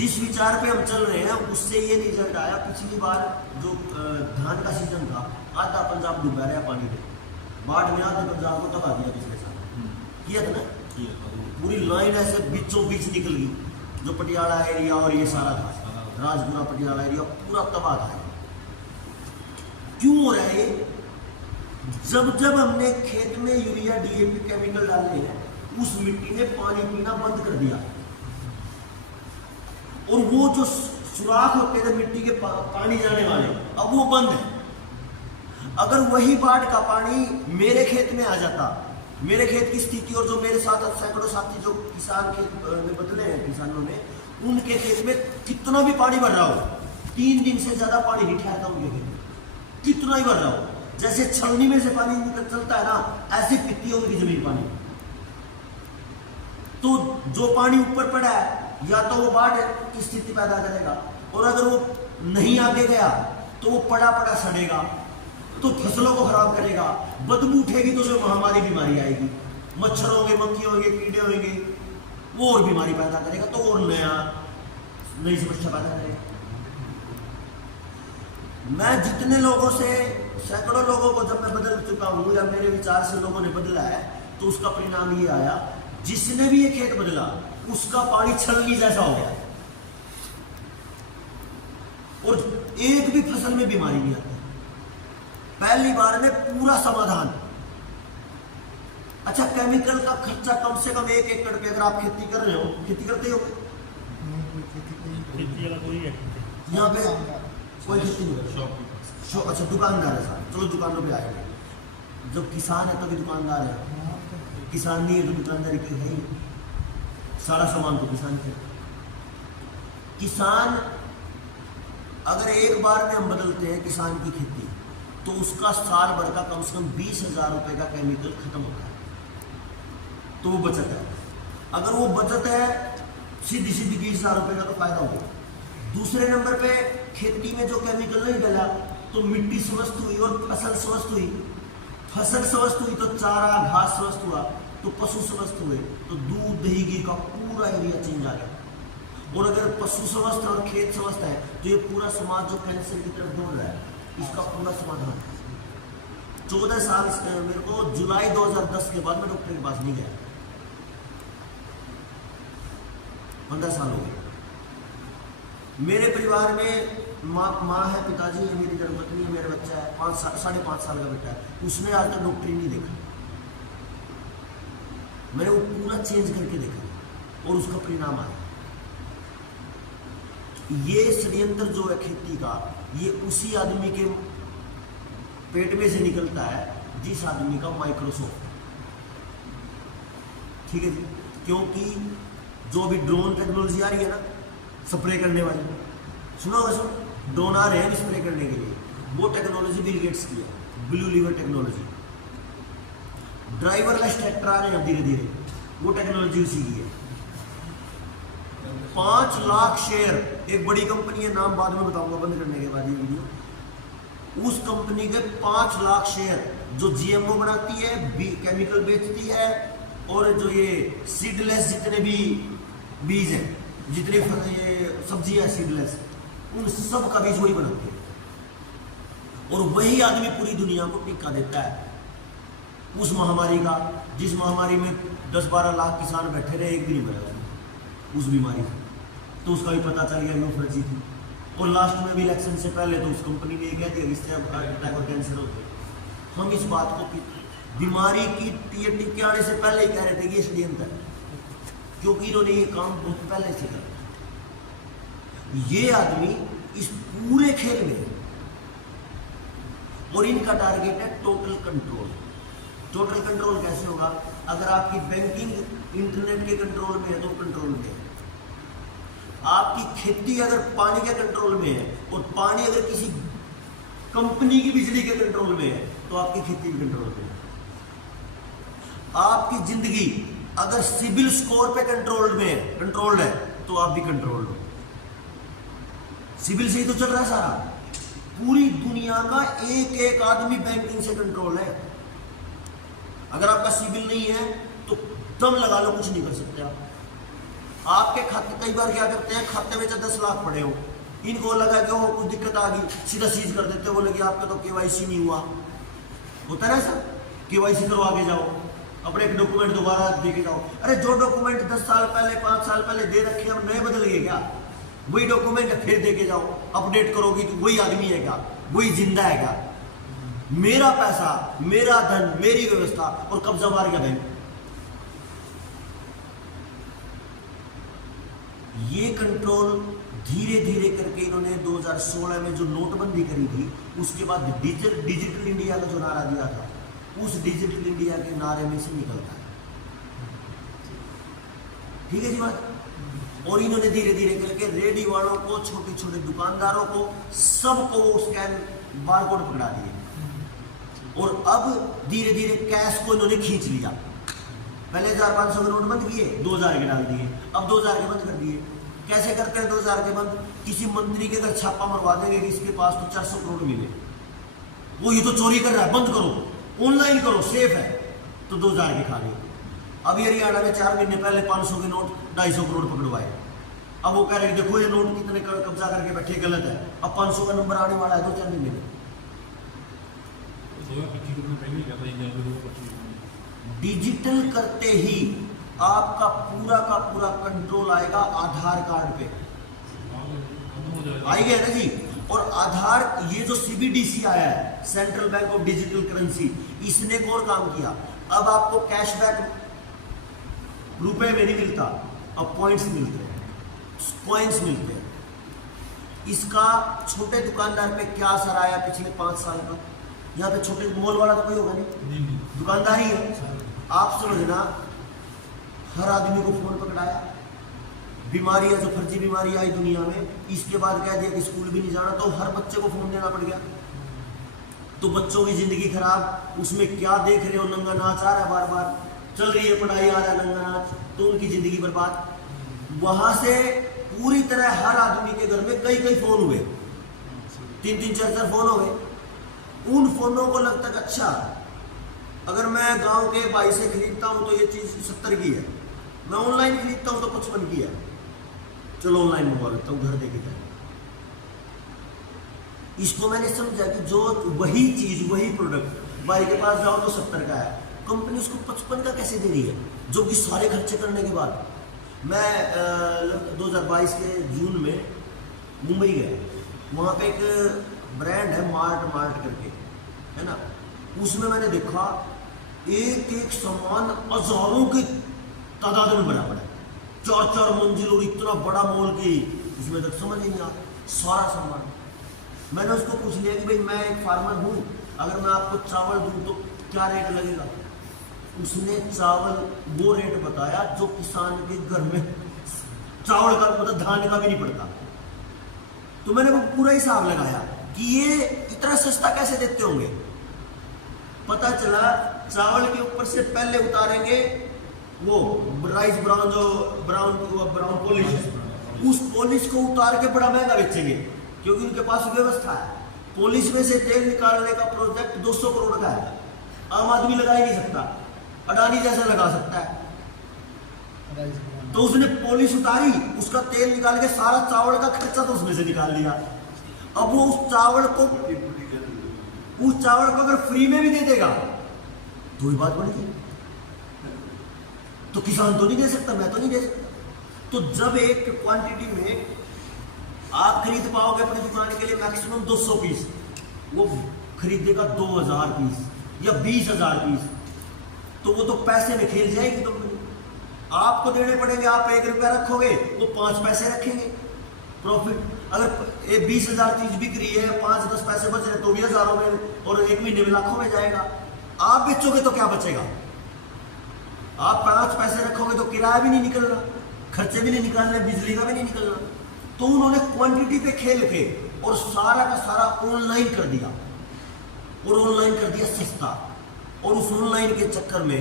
जिस विचार पे हम चल रहे हैं उससे ये रिजल्ट आया। पिछली बार जो धान का सीजन था, आधा पंजाब डूबा रहा पानी में, बाढ़ में आधे पंजाब को तबाह दिया पिछले साल, किया था ना। पूरी लाइन ऐसे बीचों बीच निकल गई, जो पटियाला एरिया और ये सारा था, राजपुरा पटियाला एरिया पूरा तबाह था। क्यों हो रहा है ये? जब जब हमने खेत में यूरिया डीएपी केमिकल डाले हैं, उस मिट्टी ने पानी पीना बंद कर दिया, और वो जो सुराख होते थे मिट्टी के पानी जाने वाले, अब वो बंद है। अगर वही बाढ़ का पानी मेरे खेत में आ जाता, मेरे खेत की स्थिति और जो मेरे साथ सैकड़ों साथी जो किसान खेत में बदले हैं किसानों ने, उनके खेत में कितना भी पानी भर रहा हो, 3 दिन से ज्यादा पानी नहीं ठहरता उनके खेत में, कितना ही भर रहा हो, जैसे छलनी में से पानी निकल चलता है ना, ऐसे पीती है उनकी जमीन पानी। तो जो पानी ऊपर पड़ा है, या तो वो बाढ़ की स्थिति पैदा करेगा, और अगर वो नहीं आगे गया तो वो पड़ा पड़ा सड़ेगा, तो फसलों को खराब करेगा, बदबू उठेगी तो जो महामारी बीमारी आएगी, मच्छर होंगे, मक्खी होंगे, कीड़े होंगे, वो और बीमारी पैदा करेगा, तो और नई समस्या पैदा करेगा। मैं जितने लोगों से, सैकड़ों लोगों को जब मैं बदल चुका हूं या मेरे विचार से लोगों ने बदला है, तो उसका परिणाम ये आया, जिसने भी ये खेत बदला उसका पानी छलनी जैसा हो गया, और एक भी फसल में बीमारी नहीं आती। पहली बार में पूरा समाधान। अच्छा, केमिकल का खर्चा कम से कम 1 एकड़ पे अगर आप खेती कर रहे हो, खेती करते हो यहाँ पे कोई खेती नहीं करता। अच्छा, दुकानदार है साहब, चलो दुकानों पे आएंगे। जब किसान है तभी दुकानदार है, किसान नहीं है तो दुकानदारी की है ही, सारा सामान तो किसान के। किसान अगर एक बार में हम बदलते हैं किसान की खेती, तो उसका साल भर का कम से कम 20,000 रुपए का केमिकल खत्म होता है, तो वो बचत है। अगर वो बचत है सीधी 20,000 रुपए का, तो फायदा होगा। दूसरे नंबर पे खेती में जो केमिकल नहीं डाला, तो मिट्टी स्वस्थ हुई और फसल स्वस्थ हुई। फसल स्वस्थ हुई तो चारा घास स्वस्थ हुआ, तो पशु स्वस्थ हुए, तो दूध दही घी का पूरा एरिया चेंज आ गया। और अगर पशु स्वस्थ और खेत स्वस्थ है, तो ये पूरा समाज जो कैंसर की तरफ दौड़ रहा है, इसका पूरा समाधान। 14 साल मेरे को जुलाई 2010 के बाद मैं डॉक्टर के पास नहीं गया, 15 साल हो गए। मेरे परिवार में माँ है, पिताजी है, मेरी धर्मपत्नी है, मेरा बच्चा है 5.5 साल का बेटा है, उसने आज तक डॉक्टरी नहीं देखा। मैंने वो पूरा चेंज करके देखा और उसका परिणाम आया। ये षड्यंत्र जो है खेती का, ये उसी आदमी के पेट में से निकलता है जिस आदमी का माइक्रोसॉफ्ट, ठीक है जी। क्योंकि जो भी ड्रोन टेक्नोलॉजी आ रही है ना, स्प्रे करने वाली, सुना होगा सब, ड्रोन आ रहे हैं स्प्रे करने के लिए, वो टेक्नोलॉजी बिल गेट्स की है, blue river technology. Driverless tractor आ रहे हैं धीरे धीरे, वो टेक्नोलॉजी उसी की है। 5 लाख शेयर, एक बड़ी कंपनी है, नाम बाद में बताऊंगा बंद करने के बाद ये वीडियो। उस कंपनी के 5 लाख शेयर, जो जीएमओ बनाती है, केमिकल बेचती है, और जो ये सीडलेस जितने भी बीज हैं, जितने ये सब्जियां सीडलेस, उन सब का बीज वही बनाती है, और वही आदमी पूरी दुनिया को टिक्का देता है उस महामारी का, जिस महामारी में 10-12 लाख किसान बैठे रहे, एक भी नहीं मरा उस बीमारी से। तो उसका भी पता चल गया वो फर्जी थी, और लास्ट में भी इलेक्शन से पहले तो उस कंपनी ने कह दिया इससे अब हार्ट अटैक और कैंसर होते। हम इस बात को बीमारी की टिक्के आने से पहले ही कह रहे थे कि ये षड्यंत्र है, क्योंकि इन्होंने ये काम बहुत पहले से किया। ये आदमी इस पूरे खेल में, और इनका टारगेट है टोटल कंट्रोल। टोटल कंट्रोल कैसे होगा? अगर आपकी बैंकिंग इंटरनेट के कंट्रोल में है तो कंट्रोल में है, आपकी खेती अगर पानी के कंट्रोल में है, और पानी अगर किसी कंपनी की बिजली के कंट्रोल में है, तो आपकी खेती भी कंट्रोल में है। आपकी जिंदगी अगर सिविल स्कोर पे कंट्रोल्ड है, तो आप भी कंट्रोल्ड हो। सिविल से ही तो चल रहा है सारा, पूरी दुनिया का एक आदमी बैंकिंग से कंट्रोल है। अगर आपका सिविल नहीं है तो दम लगा लो, कुछ नहीं कर सकते आप। आपके खाते कई बार क्या करते हैं, खाते में 10 लाख पड़े हो, इनको लगा कि वो कुछ दिक्कत आ गई, सीधा सीज कर देते, बोले कि आपका तो केवाईसी नहीं हुआ। होता है ना सर, केवाईसी करवा के जाओ, अपने एक डॉक्यूमेंट दोबारा दे के जाओ। अरे जो डॉक्यूमेंट 10 साल पहले 5 साल पहले दे रखे हैं, अब नए बदल गए क्या? वही डॉक्यूमेंट फिर दे के जाओ, अपडेट करोगी तो वही आदमी है क्या? वही जिंदा है क्या? मेरा पैसा, मेरा धन, मेरी व्यवस्था, और कब्जा मार गया बैंक। ये कंट्रोल धीरे धीरे करके इन्होंने 2016 में जो नोटबंदी करी थी, उसके बाद डिजिटल इंडिया का जो नारा दिया था, उस डिजिटल इंडिया के नारे में से निकलता है। ठीक है जी बात। और इन्होंने धीरे धीरे करके रेडी वालों को, छोटे छोटे दुकानदारों को, सबको स्कैन बारकोड पकड़ा दिए, और अब धीरे धीरे कैश को इन्होंने खींच लिया। पहले 1500 के नोट बंद किए, 2000 के डाल दिए, अब 2000 के बंद कर दिए। कैसे करते हैं 2000 के बंद? किसी मंत्री के घर छापा मरवा देंगे कि इसके पास तो 400 करोड़ मिले, वो ये तो चोरी कर रहा है, बंद करो, ऑनलाइन करो, सेफ है, तो 2000 के खा गए। अब ये हरियाणा में 4 महीने पहले 500 के नोट 250 करोड़ पकड़वाए। अब वो कह रहे हैं देखो ये नोट कितने कब्जा करके बैठे, गलत है। अब 500 का नंबर आने वाला है 2-4 महीने में। डिजिटल करते ही आपका पूरा का पूरा कंट्रोल आएगा आधार कार्ड पे, आई गया ना जी। और आधार, ये जो सीबीडीसी आया है, central bank of digital currency, इसने एक और काम किया। अब आपको कैशबैक रुपए में नहीं मिलता, अब पॉइंट्स मिलते हैं, कॉइन्स मिलते हैं। इसका छोटे दुकानदार पे क्या असर आया पिछले 5 साल का? यहाँ पे छोटे मॉल वाला तो कोई होगा नहीं, दुकानदार ही है। आप समझना, हर आदमी को फोन पकड़ाया, बीमारियां जो फर्जी बीमारी आई दुनिया में, इसके बाद कह दिया कि स्कूल भी नहीं जाना, तो हर बच्चे को फोन देना पड़ गया। तो बच्चों की जिंदगी खराब, उसमें क्या देख रहे हो, नंगा नाच आ रहा है, बार बार चल रही है पढ़ाई, आ रहा है नंगा नाच, तो उनकी जिंदगी बर्बाद। वहां से पूरी तरह हर आदमी के घर में कई कई फोन हुए, 3-3, 4-4 फोन हो गए। उन फोनों को लगता है अच्छा, अगर मैं गांव के भाई से खरीदता हूं तो ये चीज 70 की है, मैं ऑनलाइन खरीदता हूं तो 55 की है, चलो ऑनलाइन मंगवा लेता हूं, घर देके जाए। इसको मैंने समझा कि जो वही चीज, वही प्रोडक्ट भाई के पास जाओ तो 70 का है, कंपनी उसको 55 का कैसे दे रही है, जो कि सारे खर्चे करने के बाद। मैं 2022 के जून में मुंबई गया, वहाँ पे एक ब्रांड है मार्ट करके, है ना, उसमें मैंने देखा एक एक सामान हजारों की तादाद में बना पड़ा, 4-4 मंजिल और इतना बड़ा मॉल की, उसमें तक समझ ही नहीं आता सारा सामान। मैंने उसको पूछ लिया कि भाई मैं एक फार्मर हूँ, अगर मैं आपको चावल दूँ तो क्या रेट लगेगा? उसने चावल वो रेट बताया जो किसान के घर में चावल का, मतलब धान का भी नहीं पड़ता। तो मैंने वो पूरा हिसाब लगाया कि ये इतना सस्ता कैसे देते होंगे। पता चला चावल के ऊपर से पहले उतारेंगे वो राइस ब्राउन, जो ब्राउन पॉलिश, उस पॉलिश को उतार के बड़ा महंगा बेचेंगे, क्योंकि उनके पास व्यवस्था है। पॉलिश में से तेल निकालने का प्रोजेक्ट 200 करोड़ का है, आम आदमी लगा ही नहीं सकता, अडानी जैसा लगा सकता है। तो उसने पॉलिश उतारी, उसका तेल निकाल के सारा चावल का खर्चा तो उसमें से निकाल लिया। अब वो उस चावल को अगर फ्री में भी दे देगा तो ही बात बनेगी। तो किसान तो नहीं दे सकता, मैं तो नहीं दे सकता। तो जब एक क्वांटिटी में आप खरीद पाओगे अपनी दुकान के लिए मैक्सिमम 200 पीस, वो खरीदेगा 2000 पीस या 20,000 पीस, तो वो तो पैसे में खेल जाएगी कंपनी। आपको देने पड़ेंगे, आप 1 रुपया रखोगे, वो 5 पैसे रखेंगे प्रॉफिट। अगर 20,000 चीज बिक रही है, 5-10 पैसे बच रहे तो भी हजारों में और 1 महीने में लाखों में जाएगा। आप बेचोगे तो क्या बचेगा? आप 5 पैसे रखोगे तो किराया भी नहीं निकलना, खर्चे भी नहीं निकालने, बिजली का भी नहीं निकलना। तो उन्होंने क्वांटिटी पे खेल के और सारा का सारा ऑनलाइन कर दिया, और ऑनलाइन कर दिया सस्ता। और उस ऑनलाइन के चक्कर में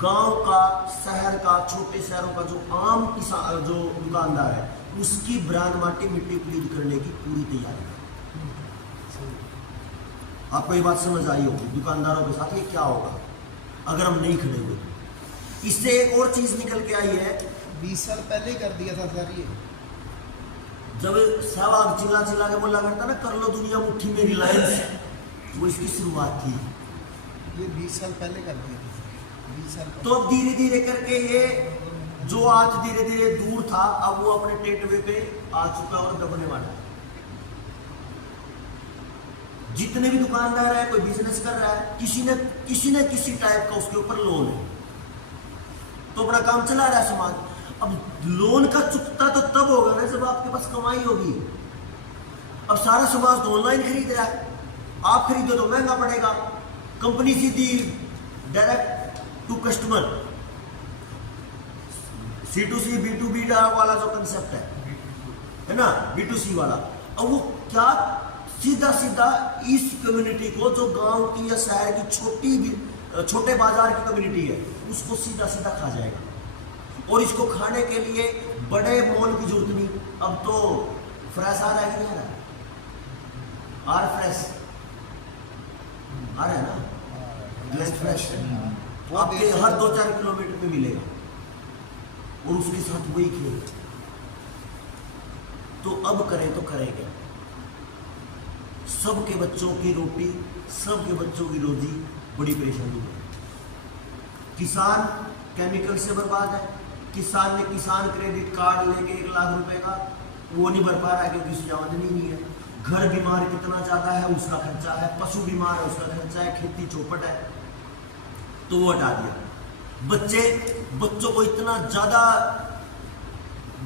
गांव का, शहर का, छोटे शहरों का जो आम किसान, जो दुकानदार है, उसकी ब्रांड माटी मिट्टी पलीद करने की पूरी तैयारी है। आपको ये बात समझ आई होगी दुकानदारों के साथ ये क्या होगा अगर हम नहीं खड़े हुए। इससे एक और चीज निकल के आई है 20 साल पहले ही कर दिया था सर ये। जब सहवाग चिल्ला चिल्ला के बोला करता ना, कर लो दुनिया मुट्ठी में रिलायंस, वो इसकी शुरुआत थी। ये 20 साल पहले कर दिया था, 20 साल पहले। तो अब धीरे धीरे करके ये जो आज धीरे धीरे दूर था, अब वो अपने टेटवे पे आ चुका और दबने वाला है। जितने भी दुकानदार है, कोई बिजनेस कर रहा है, किसी न किसी टाइप का उसके ऊपर लोन है, तो अपना काम चला रहा है समाज। अब लोन का चुकता तो तब होगा ना जब आपके पास कमाई होगी। अब सारा समाज तो ऑनलाइन खरीद रहा है, आप खरीदो तो महंगा पड़ेगा। कंपनी सीधी direct to customer, C2C B2B वाला जो कंसेप्ट है ना, B2C वाला। अब वो क्या सीधा सीधा इस कम्युनिटी को, जो गांव की या शहर की छोटे बाजार की कम्युनिटी है, उसको सीधा सीधा खा जाएगा। और इसको खाने के लिए बड़े मॉल की जरूरत नहीं। अब तो फ्रेश आ रहा है कि नहीं आ रहा है? आर फ्रेश आ रहा है ना, ग्लेस्ट फ्रेश आपके हर 2-4 किलोमीटर पे मिलेगा, और उसके साथ वही खेल। तो अब करें तो करें क्या? सबके बच्चों की रोटी, सबके बच्चों की रोजी बड़ी परेशानी है। किसान केमिकल से बर्बाद है। किसान ने किसान क्रेडिट कार्ड लेके 1 लाख रुपए का वो नहीं भर पा रहा है क्योंकि उसकी आमदनी नहीं है। घर बीमार कितना ज्यादा है, उसका खर्चा है। पशु बीमार है, उसका खर्चा है। खेती चौपट है, तो वो हटा दिया। बच्चों को इतना ज्यादा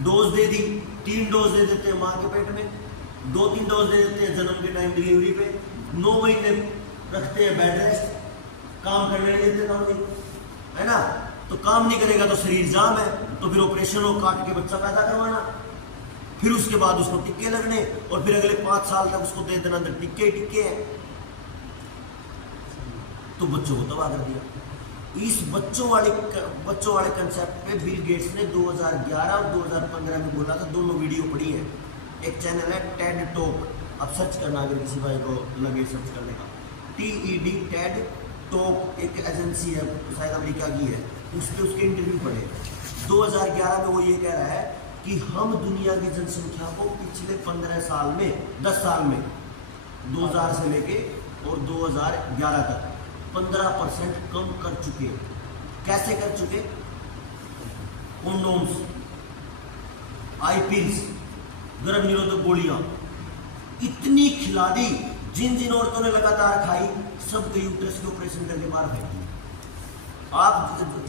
डोज दे दी, 3 डोज दे देते हैं माँ के पेट में, 2-3 डोज दे देते हैं जन्म के टाइम डिलीवरी पे, 9 महीने रखते हैं बेड रेस्ट, काम करने नहीं देते ना, है ना। तो काम नहीं करेगा तो शरीर जाम है, तो फिर ऑपरेशन हो, काट के बच्चा पैदा करवाना, फिर उसके बाद उसको टिक्के लगने, और फिर अगले 5 साल तक उसको दे देना अंदर टिक्के ही टिक्के हैं। तो बच्चों को तबाह कर दिया। इस बच्चों वाले कंसेप्ट पे बिल गेट्स ने 2011 और 2015 में बोला था। दोनों वीडियो पड़ी है, एक चैनल है टेड टॉक, आप सर्च करना अगर किसी भाई को लगे सर्च करने का, TED टेड टॉक, एक एजेंसी है शायद अमेरिका की है, उसके इंटरव्यू पढ़े। 2011 में वो ये कह रहा है कि हम दुनिया की जनसंख्या को पिछले 15 साल में, 10 साल में, 2000 से लेके और 2011 तक 15% कम कर चुके। कैसे कर चुके? कॉन्डोम्स, आई पिल्स, गर्भ निरोधक गोलियां इतनी खिला दी, जिन औरतों ने लगातार खाई, सबके यूट्रस के ऑपरेशन करके बाहर फेंक दी। आप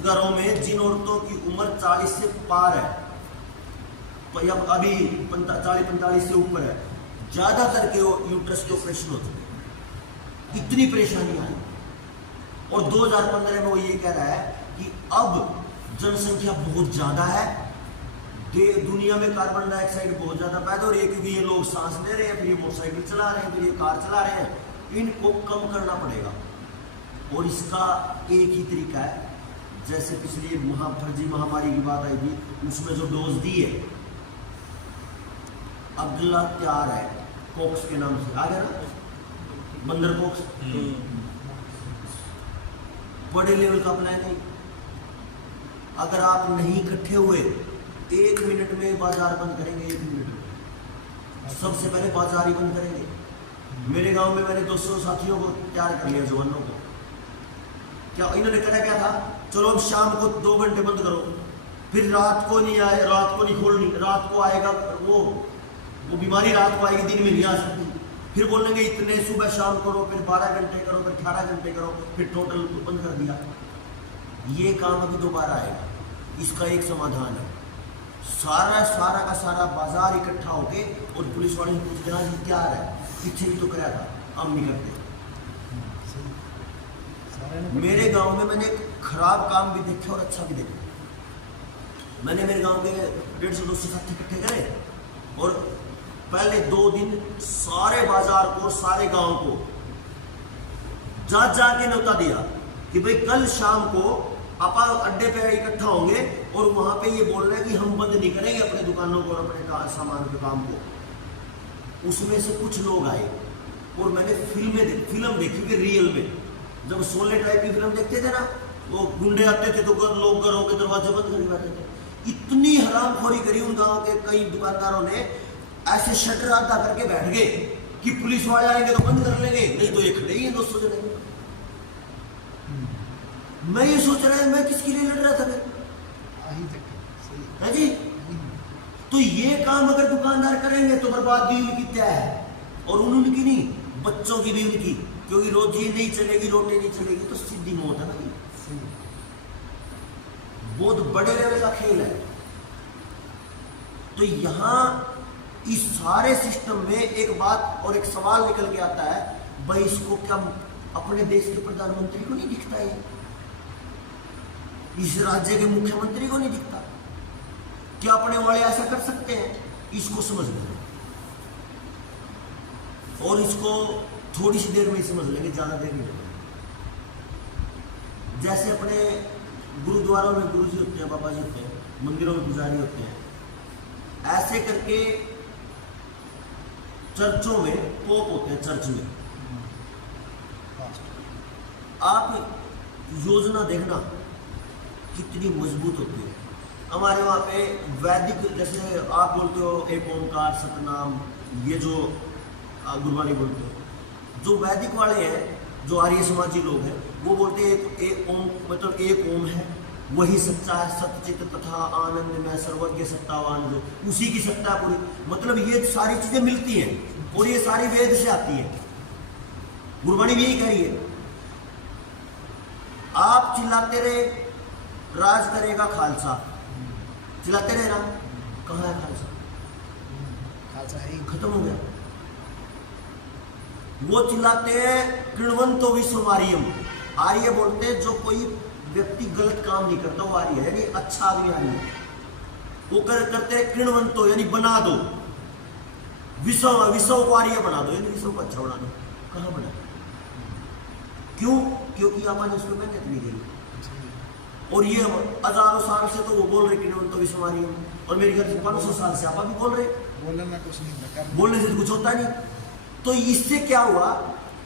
घरों में जिन औरतों की उम्र 40 से पार है, या अभी 40-45 से ऊपर है, ज्यादातर के यूट्रस के ऑपरेशन हो चुके। इतनी परेशानी आई। और 2015 में वो ये कह रहा है कि अब जनसंख्या बहुत ज्यादा है, दुनिया में कार्बन डाइऑक्साइड बहुत ज्यादा पैदा हो रही है, क्योंकि ये लोग सांस ले रहे हैं, फिर ये मोटरसाइकिल चला रहे हैं, फिर ये कार चला रहे हैं, इनको कम करना पड़ेगा। और इसका एक ही तरीका है, जैसे पिछली फर्जी महामारी की बात आई थी, उसमें जो डोज दी है, अगला तैयार है पॉक्स के नाम से, आ गया ना, बंदर पॉक्स, बड़े लेवल का प्लान है। अगर आप नहीं इकट्ठे हुए, 1 मिनट में बाजार बंद करेंगे। 1 मिनट में सबसे पहले बाजार ही बंद करेंगे। मेरे गांव में मैंने 200 साथियों को तैयार कर लिया, जवानों को। क्या इन्होंने कहा क्या था, चलो अब शाम को 2 घंटे बंद करो, फिर रात को नहीं आए, रात को नहीं खोलनी, रात को आएगा वो बीमारी रात को आएगी, दिन में नहीं आ सकती। फिर बोलेंगे इतने सुबह शाम करो, फिर 12 घंटे करो, फिर 18 घंटे करो, फिर टोटल बंद कर दिया। ये काम अभी दोबारा आएगा। इसका एक समाधान है, सारा का सारा बाजार इकट्ठा होके, और पुलिस वाले पूछना क्या है, पीछे भी तो कराया था, हम नहीं करते। मेरे गांव में मैंने खराब काम भी देखे और अच्छा भी देखा। मैंने मेरे गांव के 150-200 साथी इकट्ठे करे, और पहले 2 दिन सारे बाजार को, सारे गांव को जा के न्योता दिया कि भाई कल शाम को आप अड्डे पे इकट्ठा होंगे, और वहां पे ये बोल रहे हैं कि हम बंद नहीं करेंगे अपने दुकानों को और अपने सामान के काम को। उसमें से कुछ लोग आए, और मैंने फिल्म देखी कि रियल में, जब शोले टाइप की फिल्म देखते थे ना, वो गुंडे आते थे तो लोग घरों के दरवाजे बंद कर बैठे थे। इतनी हरामखोरी करी उन गांव के कई दुकानदारों ने, ऐसे शटर आधा करके बैठ गए कि पुलिस वाले आएंगे तो बंद कर लेंगे, नहीं तो ये खड़े ही हैं 200 जने। मैं ये सोच रहा है मैं किसके लिए लड़ रहा था मैं, है जी। तो ये काम अगर दुकानदार करेंगे तो बर्बादी उनकी तय है, और उनकी नहीं, बच्चों की भी उनकी, क्योंकि रोजी नहीं चलेगी, रोटी नहीं चलेगी तो सीधी मौत है ना। बहुत बड़े लेवल का खेल है। तो यहां इस सारे सिस्टम में एक बात और एक सवाल निकल के आता है, भाई इसको क्या अपने देश के प्रधानमंत्री को नहीं दिखता है, इस राज्य के मुख्यमंत्री को नहीं दिखता, क्या अपने वाले ऐसा कर सकते हैं? इसको समझ लें, और इसको थोड़ी सी देर में ही समझ लेंगे, ज्यादा देर नहीं लगेगी। जैसे अपने गुरुद्वारों में गुरु जी होते हैं, बाबा जी होते हैं, मंदिरों में पुजारी होते हैं, ऐसे करके चर्चों में पोप होते हैं। चर्च में आप योजना देखना कितनी मजबूत होती है। हमारे वहाँ पे वैदिक, जैसे आप बोलते हो एक ओंकार सतनाम, ये जो गुरबानी बोलते हो, जो वैदिक वाले हैं, जो आर्य समाजी लोग हैं, वो बोलते हैं एक ओम, मतलब एक ओम है, वही सच्चा है, सतचित तथा आनंद में सर्वज्ञ सत्तावान, जो उसी की सत्ता पूरी, मतलब ये सारी चीजें मिलती हैं और ये सारी वेद से आती है। गुरबानी भी यही कह रही है, आप चिल्लाते रहे राज करेगा खालसा, चिल्लाते रहे ना, कहाँ है खालसा? खालसा है ही खत्म हो गया। वो चिल्लाते हैं कृणवंतो विश्वमारियम, आर्य बोलते हैं जो कोई व्यक्ति गलत काम नहीं करता वो आर्य है, यानी अच्छा आदमी आर्य है। वो करते हैं कृणवंतो, यानी बना दो, विश्व को आर्य बना दो, यानी विश्व को अच्छा बना दो। कहाँ बना? क्यों? क्योंकि आपने उसमें मेहनत नहीं करी। और ये हजारों साल से तो वो बोल रहे कृणवंतो विश्वमारियम, और मेरे ख्याल से 500 साल से आप भी बोल रहे। बोलने में कुछ नहीं, बोलने से तो कुछ होता नहीं। तो इससे क्या हुआ,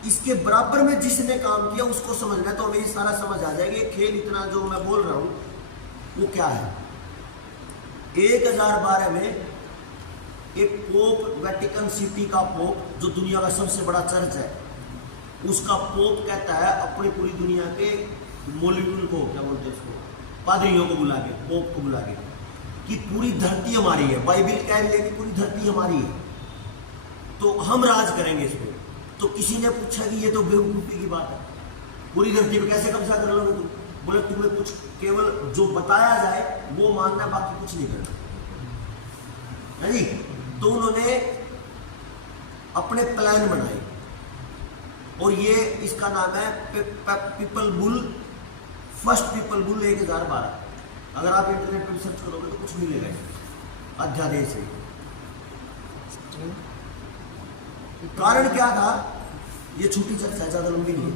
इसके बराबर में जिसने काम किया उसको समझना है, तो मेरी सारा समझ आ जाएगी। खेल इतना जो मैं बोल रहा हूं वो क्या है। 1012 में एक पोप, वेटिकन सिटी का पोप, जो दुनिया का सबसे बड़ा चर्च है, उसका पोप कहता है अपनी पूरी दुनिया के मौलवियों को, क्या बोलते हैं इसको, पादरियों को बुला के, पोप को बुला के, कि पूरी धरती हमारी है। बाइबिल कह रही है कि पूरी धरती हमारी है, तो हम राज करेंगे इस पर। तो किसी ने पूछा कि ये तो बेवकूफी की बात है, पूरी धरती पे कैसे कब्जा कर लोगे तुम? बोले तुम्हें कुछ केवल जो बताया जाए वो मानना, बाकी कुछ नहीं करना, है जी। तो उन्होंने अपने प्लान बनाए, और ये इसका नाम है people bull, first people bull 1012। अगर आप इंटरनेट पर सर्च करोगे तो कुछ मिलेगा, अध्यादेश है। कारण क्या था? ये छोटी चर्चा है, ज्यादा लंबी नहीं है,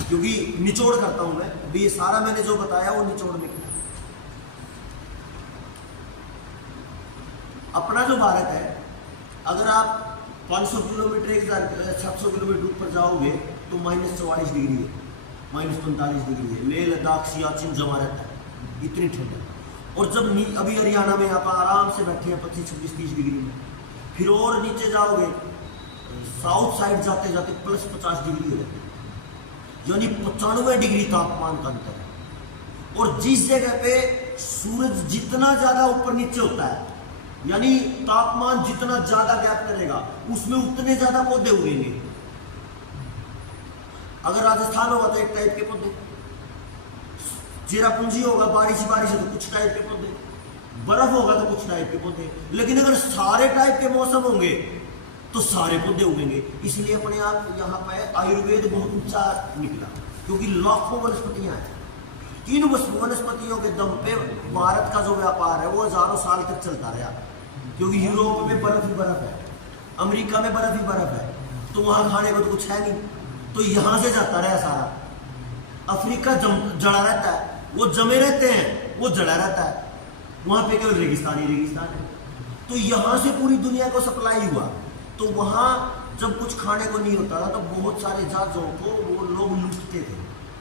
क्योंकि निचोड़ करता हूं मैं अभी। ये सारा मैंने जो बताया वो निचोड़ में किया। अपना जो भारत है, अगर आप 500 किलोमीटर 700 किलोमीटर ऊपर जाओगे तो -44 डिग्री है, -45 डिग्री है। लेह लद्दाख सियाचिन जमा रहता है, इतनी ठंड है। और जब अभी हरियाणा में आप आराम से बैठे हैं 25, 26, 30 डिग्री में, फिर और नीचे जाओगे साउथ साइड जाते जाते +50 डिग्री हो जाती है, यानी 95 डिग्री तापमान का अंतर है। और जिस जगह पे सूरज जितना ज्यादा ऊपर नीचे होता है, यानी तापमान जितना ज्यादा गैप करेगा, उसमें उतने ज्यादा पौधे उगेंगे। अगर राजस्थान होगा तो एक टाइप के पौधे, चेरापूंजी होगा बारिश है तो कुछ टाइप के पौधे, बर्फ होगा तो कुछ टाइप के पौधे। लेकिन अगर सारे टाइप के मौसम होंगे तो सारे पौधे उगेंगे। इसलिए अपने आप यहाँ पे आयुर्वेद बहुत ऊंचा निकला, क्योंकि लाखों वनस्पतियां हैं। इन वनस्पतियों के दम पे भारत का जो व्यापार है वो हजारों साल तक चलता रहा, क्योंकि यूरोप में बर्फ ही बर्फ है, अमेरिका में बर्फ ही बर्फ है, तो वहां खाने को तो कुछ है नहीं, तो यहां से जाता रहा सारा। अफ्रीका जड़ा रहता है, वो जमे रहते हैं, वो जड़ा रहता है, वहां पे केवल रेगिस्तान है। तो यहां से पूरी दुनिया को सप्लाई हुआ। तो वहां जब कुछ खाने को नहीं होता था तो बहुत सारे जहाजों को वो लोग लूटते थे,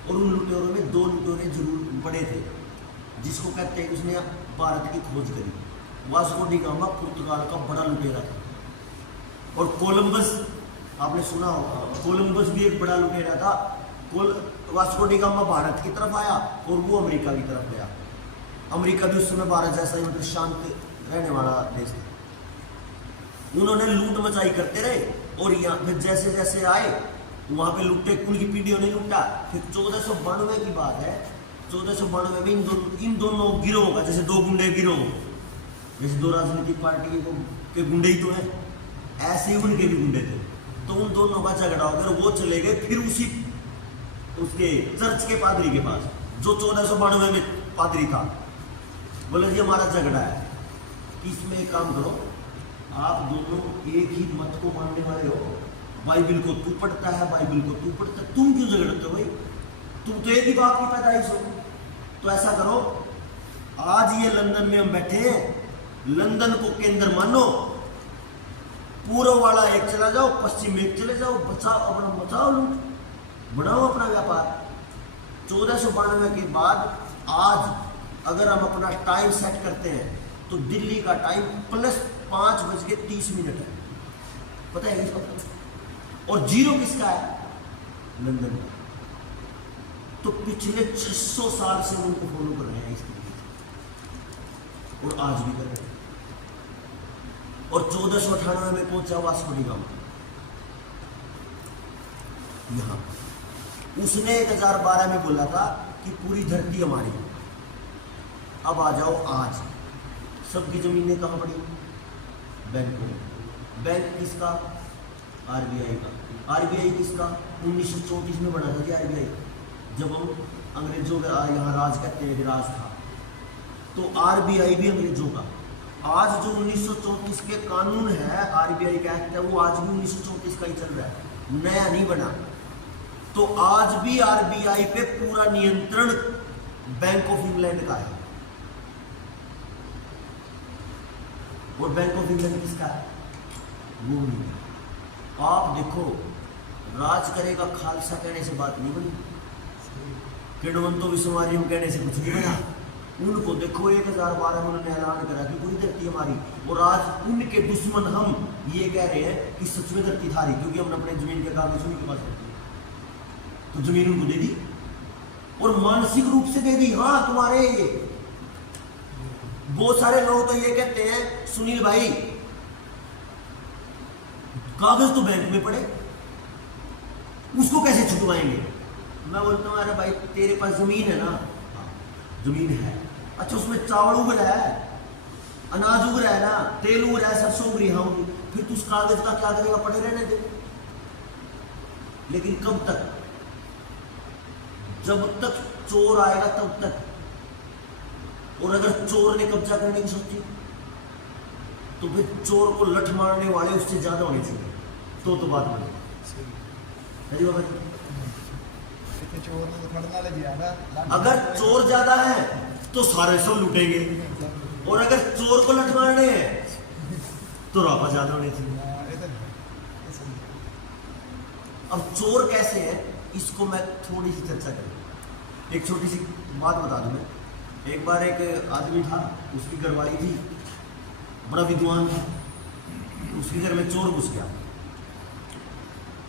और उन लुटेरों में 2 लुटेरे जरूर बड़े थे, जिसको कहते हैं, उसने भारत की खोज करी। वास्को डी गामा पुर्तगाल का बड़ा लुटेरा था। और कोलंबस, आपने सुना होगा, कोलंबस भी एक बड़ा लुटेरा था। वास्को डी गामा भारत की तरफ आया और वो अमेरिका की तरफ गया। अमेरिका भी उस समय भारत जैसा ही मतलब शांत रहने वाला देश था। उन्होंने लूट मचाई करते रहे और यहाँ फिर जैसे जैसे आए वहां पे लुटे, उनकी पीढ़ियों ने लूटा। फिर 1492 की बात है, 1492 में इन दोनों गिरोहों का, जैसे दो गुंडे गिरोह, जैसे दो राजनीतिक पार्टी के गुंडे ही तो हैं, ऐसे ही उनके भी गुंडे थे। तो उन दोनों का झगड़ा होकर वो चले गए फिर उसके चर्च के पादरी के पास, जो 1492 में पादरी था। बोले जी हमारा झगड़ा है कि इसमें एक काम करो, आप दोनों एक ही मत को मानने वाले हो, बाइबिल को तू पढ़ता है, बाइबिल को तू पढ़ता है, तुम क्यों झगड़ते हो भाई? तुम तो एक ही बाप की पैदाइश हो। तो ऐसा करो, आज ये लंदन में हम बैठे हैं, लंदन को केंद्र मानो, पूर्व वाला एक चला जाओ, पश्चिम एक चले जाओ, बचाओ अपना, बचाओ लूट, बढ़ाओ अपना व्यापार। 1492 के बाद आज अगर हम अपना टाइम सेट करते हैं तो दिल्ली का टाइम +5:30 है, पता है इसको? और जीरो किसका है? लंदन का। तो पिछले 600 साल से उनको फॉलो कर रहे हैं इस तरीके से, और आज भी कर रहे हैं। और 1498 में पहुंचा वास्को डी गामा यहां। उसने 1012 में बोला था कि पूरी धरती हमारी। अब आ जाओ आज, सबकी जमीनें कहां पड़ी? बैंकों में। बैंक किसका? आरबीआई का। आरबीआई किसका? 1934 में बना था जी आरबीआई, जब हम अंग्रेजों का यहाँ राज करते हैं, राज था। तो आरबीआई भी अंग्रेजों का। आज जो 1934 के कानून है, आरबीआई का एक्ट है, वो आज भी 1934 का ही चल रहा है, नया नहीं बना। तो आज भी आरबीआई पे पूरा नियंत्रण बैंक ऑफ इंग्लैंड का है। और बैंक ऑफ इंग्लैंड किसका है? वो नहीं। आप देखो, राज करेगा खालसा कहने से बात नहीं बनी, किणवंतो विश्वमारियम कहने से कुछ नहीं बना। उनको देखो 1012 में उन्होंने ऐलान करा कि पूरी धरती हमारी, और आज उनके दुश्मन हम ये कह रहे हैं कि सच में धरती थारी, क्योंकि हमने अपने जमीन के कागज उनके पास रखे, तो जमीन उनको दे दी और मानसिक रूप से दे दी। हाँ, तुम्हारे बहुत सारे लोग तो ये कहते हैं, सुनील भाई कागज तो बैंक में पड़े, उसको कैसे छुटवाएंगे? मैं बोलता हूँ अरे भाई तेरे पास जमीन है ना? जमीन है। अच्छा, उसमें चावल उग रहा है, अनाज उग रहा है ना, तेल उग रहा है, सरसों उग रही होगी, फिर तू उस कागज का क्या करेगा? पड़े रहने दे। लेकिन कब तक? जब तक चोर आएगा तब तक। और अगर चोर ने कब्जा करने की सोची तो फिर चोर को लठ मारने वाले उससे ज्यादा होने चाहिए, तो बात बनेगी। अगर चोर ज्यादा है तो सारे सब लूटेंगे, और अगर चोर को लठ मारने हैं तो रापा ज्यादा होने चाहिए। अब चोर कैसे है, इसको मैं थोड़ी सी चर्चा करूं। एक छोटी सी बात बता दूं मैं। एक बार एक आदमी था, उसकी घरवाली थी, बड़ा विद्वान था, उसके घर में चोर घुस गया।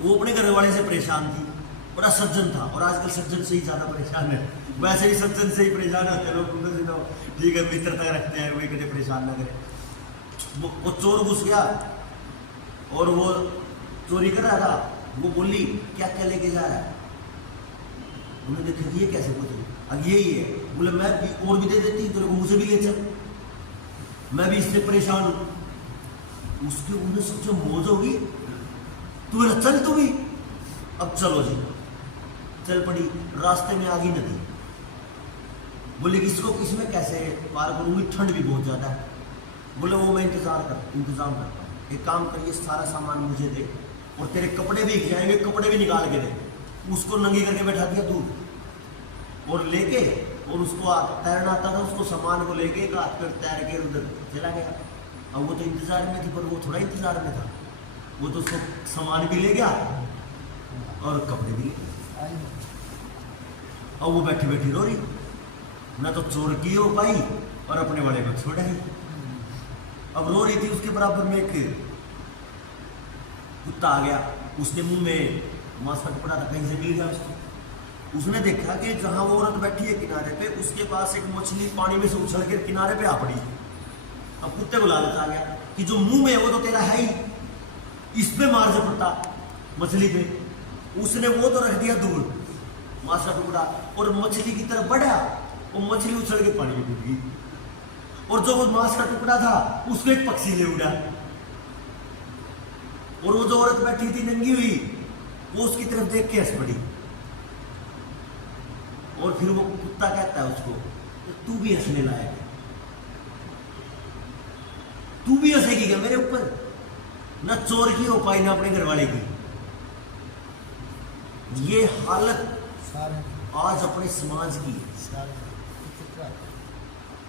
वो अपने घरवाले से परेशान थी, बड़ा सज्जन था, और आजकल सज्जन से ही ज्यादा परेशान है। वैसे ही सज्जन से ही परेशान होते हैं लोग, उनसे तो ठीक है मित्रता रखते हैं, वे कभी परेशान ना करें। वो चोर घुस गया और वो चोरी कर रहा था। वो बोली क्या क्या लेके जा रहा है? उन्होंने देखा ये कैसे पूछे, अब यही है। बोले मैं भी और भी दे देती, तेरे को मुझे भी ले चल, मैं भी इससे परेशान हूं। उसके उन्हें सोचा मौज होगी, तू चल तू भी। अब चलो जी, चल पड़ी। रास्ते में आ गई नदी। बोले इसको इसमें कैसे पार करूंगी, ठंड भी बहुत ज्यादा है। बोले वो मैं इंतजाम करता हूँ, एक काम करिए सारा सामान मुझे दे, और तेरे कपड़े भी जाएंगे, कपड़े भी निकाल के दे। उसको नंगी करके बैठा दिया दूर, और लेके, और उसको तैरना आता था, उसको सामान को लेके एक हाथ पर तैर के उधर चला गया। अब वो तो इंतजार में थी, पर वो थोड़ा इंतजार में था, वो तो उसको सामान भी ले गया और कपड़े भी ले गया। अब वो बैठी बैठी रो रही, मैं तो चोर की हो पाई और अपने वाले को छोड़ा ही। अब रो रही थी, उसके बराबर में एक कुत्ता आ गया, उसके मुंह में मांस का टुकड़ा था, कहीं से गिर गया उसको। उसने देखा कि जहां वो औरत बैठी है किनारे पे, उसके पास एक मछली पानी में से उछल के किनारे पे आ पड़ी। अब कुत्ते को लालच आ गया कि जो मुंह में है वो तो तेरा है ही, इस पे मार झपटता मछली पे। उसने वो तो रख दिया दूर मांस का टुकड़ा, और मछली की तरफ बढ़ा, वो मछली उछल के पानी में कूद गई, और जो वो मांस का टुकड़ा था उसको एक पक्षी ले उड़ा, और वो जो औरत बैठी थी नंगी हुई, वो उसकी तरफ देख के हंस पड़ी। और फिर वो कुत्ता कहता है उसको, तो तू भी हंसने लायक है, तू भी हंसेगी क्या मेरे ऊपर? ना चोर की हो पाई ना अपने घर वाले की। ये हालत आज अपने समाज की है।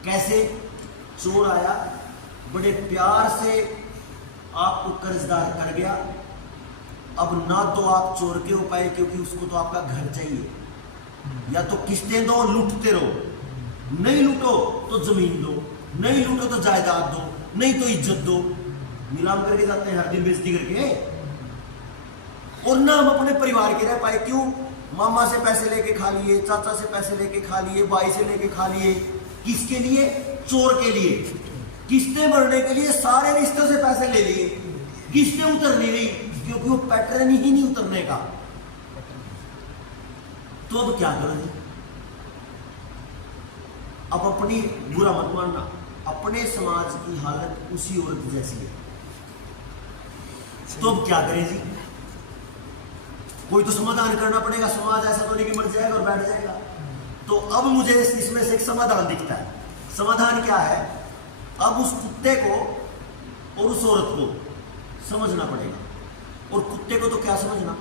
कैसे चोर आया, बड़े प्यार से आपको कर्जदार कर गया, अब ना तो आप चोर के हो पाए क्योंकि उसको तो आपका घर चाहिए, या तो किस्तें दो लूटते रहो, नहीं लूटो तो जमीन दो, नहीं लूटो तो जायदाद दो, नहीं तो इज्जत दो। नीलाम करके जाते हैं हर दिन बेइज्जती करके, और ना हम अपने परिवार के रह पाए। क्यों? मामा से पैसे लेके खा लिए, चाचा से पैसे लेके खा लिए, भाई से लेके खा लिए। किसके लिए? चोर के लिए। किस्तें भरने के लिए सारे रिश्तों से पैसे ले लिए, किस्तें उतर नहीं रही क्योंकि वो पैटर्न ही नहीं उतरने का। तो अब क्या करोगे? अब अपनी बुरा मत मानना, अपने समाज की हालत उसी औरत जैसी है। तो अब क्या करें जी? कोई तो समाधान करना पड़ेगा। समाज ऐसा तो नहीं कि मर जाएगा और बैठ जाएगा। तो अब मुझे इसमें से एक समाधान दिखता है। समाधान क्या है? अब उस कुत्ते को और उस औरत को समझना पड़ेगा। और कुत्ते को तो क्या समझना,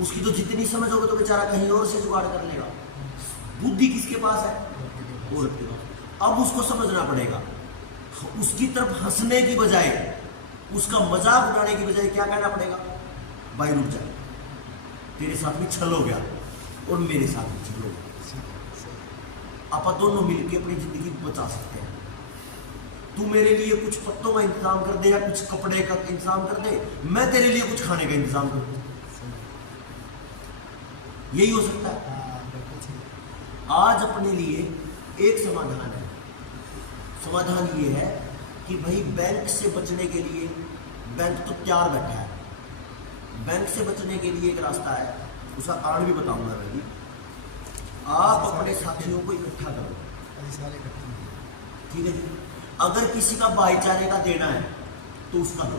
उसकी तो जितनी समझ होगी तो बेचारा कहीं और से जुगाड़ कर लेगा। बुद्धि किसके पास है? औरत के पास। अब उसको समझना पड़ेगा, उसकी तरफ हंसने की बजाय, उसका मजाक उड़ाने की बजाय क्या कहना पड़ेगा? भाई रुक जा, तेरे साथ भी छल हो गया और मेरे साथ भी छल हो गया, आप दोनों मिलकर अपनी जिंदगी बचा सकते हैं। तू मेरे लिए कुछ पत्तों का इंतजाम कर दे या कुछ कपड़े का इंतजाम कर दे, मैं तेरे लिए कुछ खाने का इंतजाम कर दूं। यही हो सकता है। आज अपने लिए एक समाधान है। समाधान ये है कि भाई बैंक से बचने के लिए, बैंक तो तैयार बैठा है, बैंक से बचने के लिए एक रास्ता है, उसका कारण भी बताऊंगा मैं। आप अपने साथियों को इकट्ठा करो, ठीक है जी। अगर किसी का भाईचारे का देना है तो उसका दो।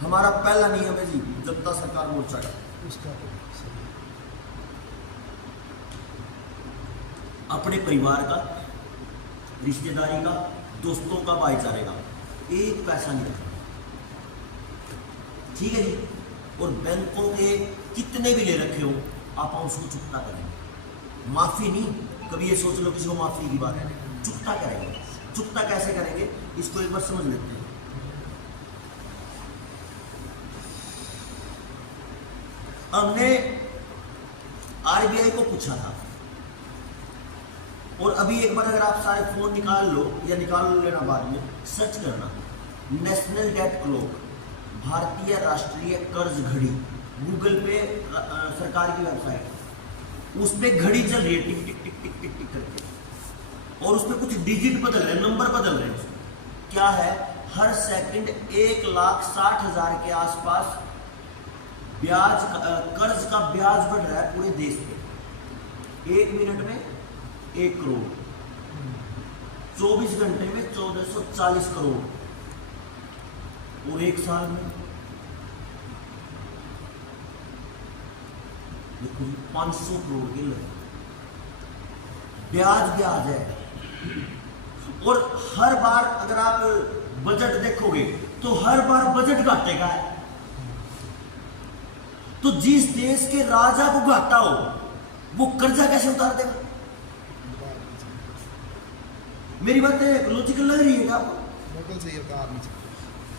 हमारा पहला नियम है जी जनता सरकार मोर्चा का, उसका दो। अपने परिवार का, रिश्तेदारी का, दोस्तों का, भाईचारे का एक पैसा नहीं रखना, ठीक है जी। और बैंकों के कितने भी ले रखे हो आप उसको चुकता करेंगे। माफी नहीं, कभी ये सोच लो किसी को माफी की बात है, चुकता करेंगे। चुकता कैसे करेंगे इसको एक बार समझ लेते हैं। हमने आरबीआई को पूछा था, और अभी एक बार अगर आप सारे फोन निकाल लो या निकाल लेना बाद में, सर्च करना नेशनल डेट क्लॉक, भारतीय राष्ट्रीय कर्ज घड़ी, गूगल पे सरकार की वेबसाइट, उस पे घड़ी चल रही है टिक टिक टिक टिक टिक टिक करके, और उस पे कुछ डिजिट बदल रहे हैं, नंबर बदल रहे हैं उसमें। क्या है? हर सेकंड 1,60,000 के आसपास ब्याज, कर्ज का ब्याज बढ़ रहा है पूरे देश पे। 1 मिनट में 1 करोड़, 24 घंटे में 1440 करोड़, और 1 साल में देखो 500 करोड़ के लगे। ब्याज है। और हर बार अगर आप बजट देखोगे तो हर बार बजट घाटे का है। तो जिस देश के राजा को घाटा हो वो कर्जा कैसे उतार देगा? मेरी बात लॉजिकल लग रही है क्या आपको? बिल्कुल सही है।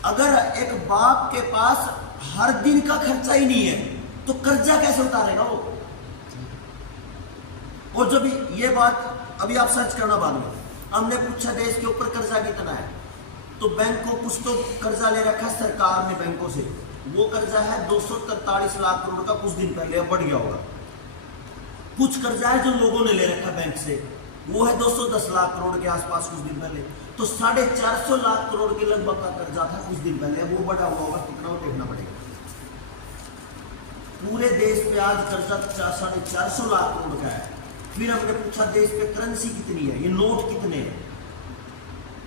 अगर एक बाप के पास हर दिन का खर्चा ही नहीं है तो कर्जा कैसे उतारेगा वो? और जब ये बात अभी आप सर्च करना बाद में। हमने पूछा देश के ऊपर कर्जा कितना है, तो बैंक को कुछ तो कर्जा ले रखा है सरकार ने बैंकों से, वो कर्जा है 243 लाख करोड़ का, कुछ दिन पहले अब बढ़ गया होगा। कुछ कर्जा है जो लोगों ने ले रखा बैंक से, वो है 210 लाख करोड़ के आसपास कुछ दिन पहले। तो 450 लाख करोड़ के लगभग का कर्जा था कुछ दिन पहले, वो बढ़ा हुआ होगा कितना, वो देखना पड़ेगा। पूरे देश पे आज कर्जा 450 लाख करोड़ का है। फिर हमने पूछा देश पे करेंसी कितनी है, ये नोट कितने हैं,